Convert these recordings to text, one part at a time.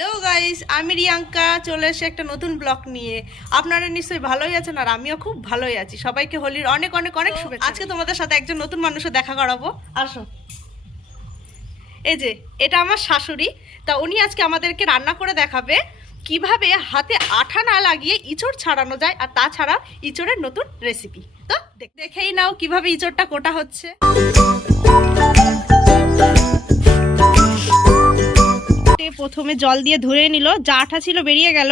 Hello guys, আমি রিয়াঙ্কা চলে এসে একটা নতুন ব্লগ নিয়ে। আপনারা নিশ্চয়ই ভালোই আছেন আর আমিও খুব ভালোই আছি। সবাইকে হোলির অনেক অনেক অনেক শুভেচ্ছা। আজকে তোমাদের সাথে একজন নতুন মানুষের দেখা করাবো। আসো, এই যে এটা আমার শাশুড়ি। তা উনি আজকে আমাদেরকে রান্না করে দেখাবে কিভাবে হাতে আঠা না লাগিয়ে ইঁচড় ছাড়ানো যায়, আর তাছাড়া ইঁচড়ের নতুন রেসিপি। তো দেখেই নাও কিভাবে ইঁচড়টা কোটা হচ্ছে। প্রথমে জল দিয়ে ধুয়ে নিল, যা আঠা ছিল বেরিয়ে গেল।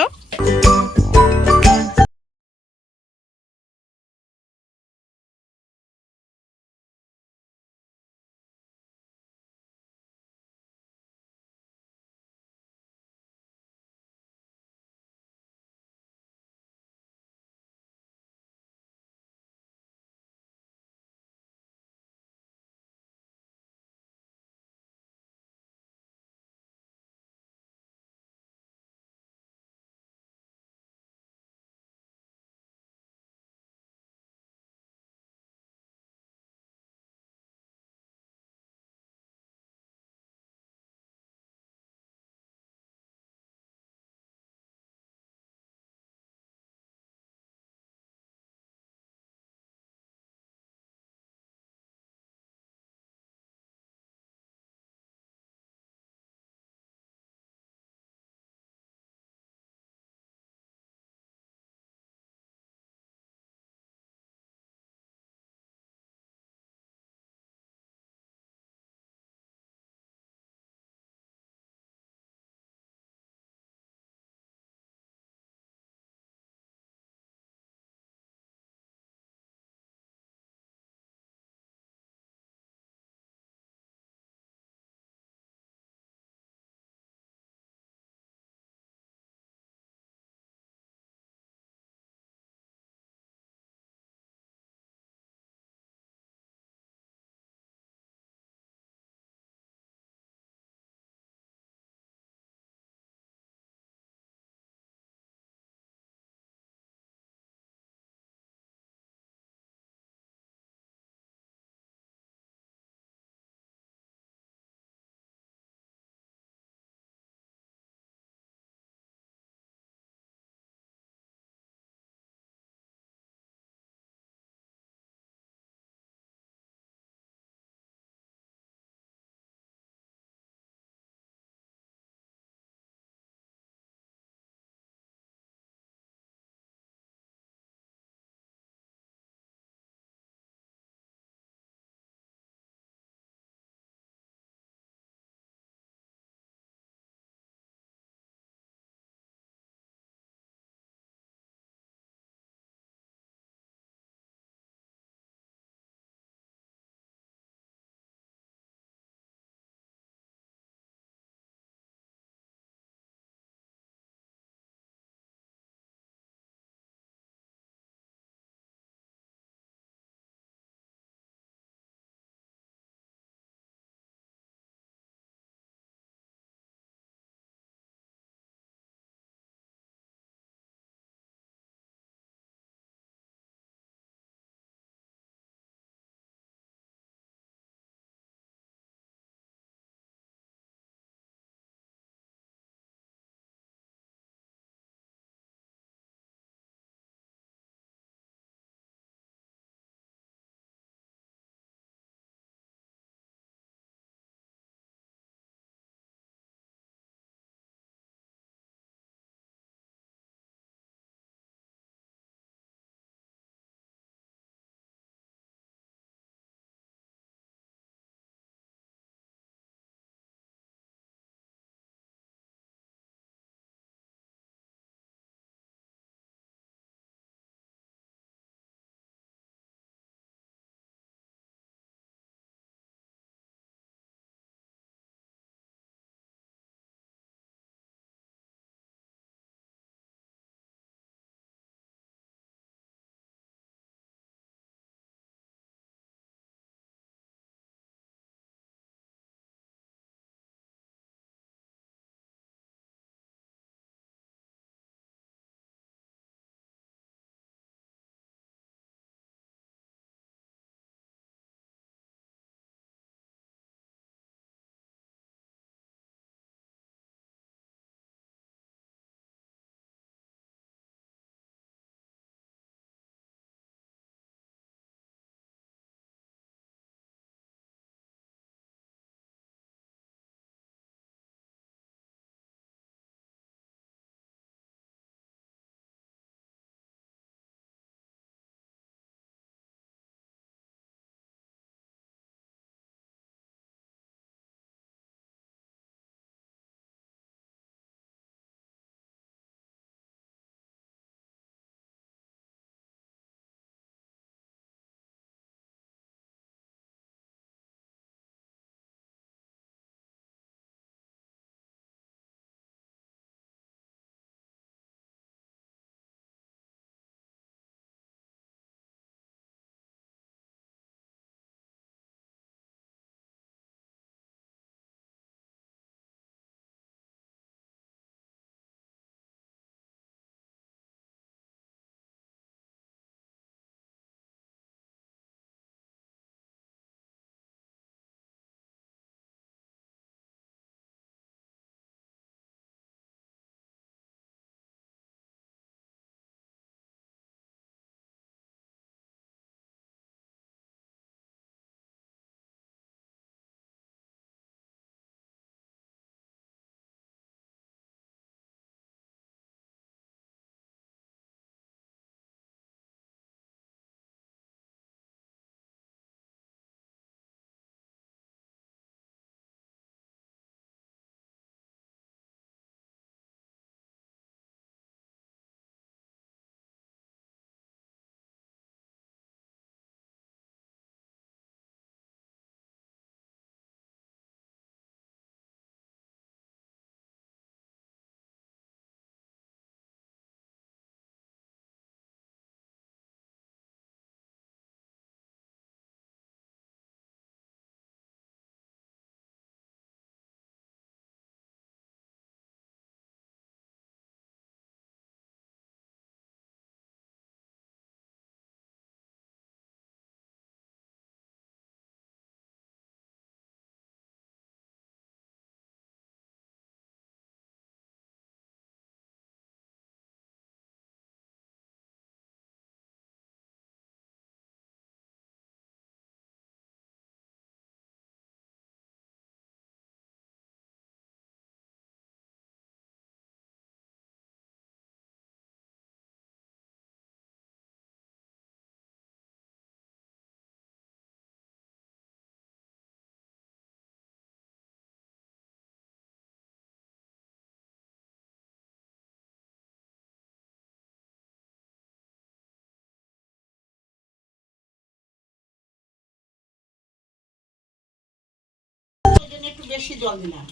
বেশি জল দিলাম।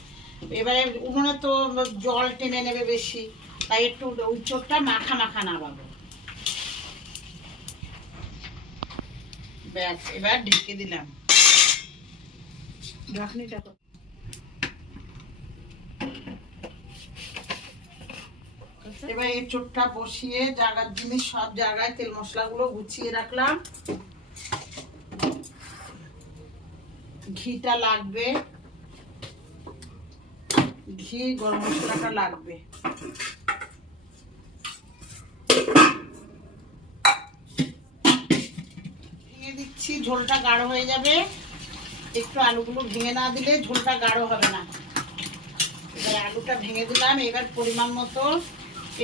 এবারে উনুনে তো জল টেনে নেবে বেশি, তাই একটু ওই চোরটা মাখা মাখা নামাবো। ব্যাস, এবার ঢেকে দিলাম। ঢাকনিটা তো এবার এই চোরটা বসিয়ে জায়গার জিনিস সব জায়গায় তেল মশলাগুলো গুছিয়ে রাখলাম। ঘিটা লাগবে, ঘি গরম মশলাটা লাগবে। ভেঙে দিচ্ছি, ঝোলটা গাঢ় হয়ে যাবে। একটু আলুগুলো ভেঙে না দিলে ঝোলটা গাঢ় হবে না। এবার আলুটা ভেঙে দিলাম। এবার পরিমাণ মতো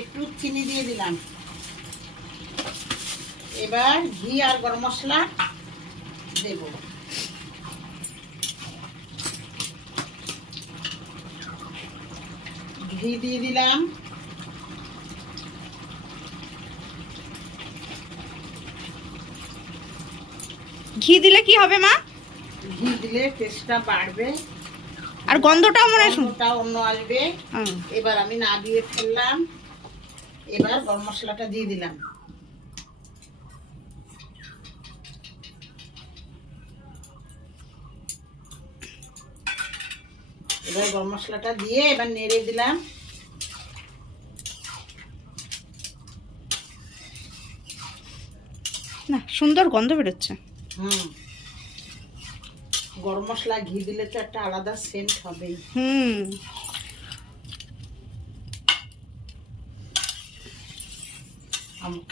একটু চিনি দিয়ে দিলাম। এবার ঘি আর গরম মশলা দেব। ঘি দিয়ে দিলাম। ঘি দিলে কি হবে মা? ঘি দিলে টেস্টটা বাড়বে আর গন্ধটাও মনে হয় গন্ধটা অন্য আসবে। এবার আমি না দিয়ে ফেললাম। এবার গরম মশলাটা দিয়ে দিলাম। এবার গরম মশলাটা দিয়ে এবার নেড়ে দিলাম। না, সুন্দর গন্ধ বেরোচ্ছে। গরম মশলা ঘি দিলে তো একটা আলাদা সেন্ট হবেই।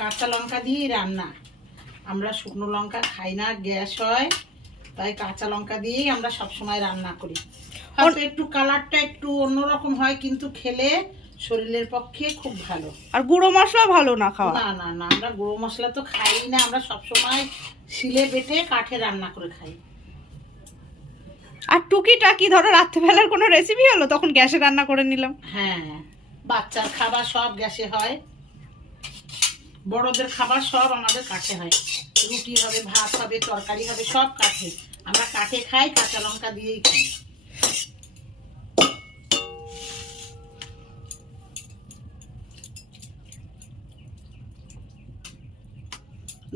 কাঁচা লঙ্কা দিয়ে রান্না। আমরা শুকনো লঙ্কা খাই না, গ্যাস হয়, তাই কাঁচা লঙ্কা দিয়েই আমরা সবসময় রান্না করি। হয়তো একটু কালারটা একটু অন্যরকম হয়, কিন্তু খেলে শরীরের পক্ষে খুব ভালো। আর গুঁড়ো মশলা ভালো না খাওয়া। না না না, আমরা গুঁড়ো মশলা তো খাই না। আমরা সবসময় শিলে বেটে কাঠে রান্না করে খাই। আর টুকিটাকি ধরো রাত্রেবেলার কোনো রেসিপি হলো, তখন গ্যাসে রান্না করে নিলাম। হ্যাঁ, বাচ্চার খাবার সব গ্যাসে হয়, বড়দের খাবার সব আমাদের কাঠে হয়। রুটি হবে, ভাত হবে, তরকারি হবে, সব কাঠে। আমরা কাঠে খাই, কাঁচা লঙ্কা দিয়েই খাই।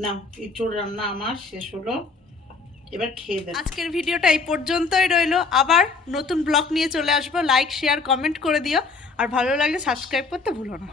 নাও, এঁচোড় রান্না আমার শেষ হলো। এবার খেয়ে দেব। আজকের ভিডিওটা এই পর্যন্তই রইলো। আবার নতুন ব্লগ নিয়ে চলে আসবো। লাইক, শেয়ার, কমেন্ট করে দিও। আর ভালো লাগলে সাবস্ক্রাইব করতে ভুলো না।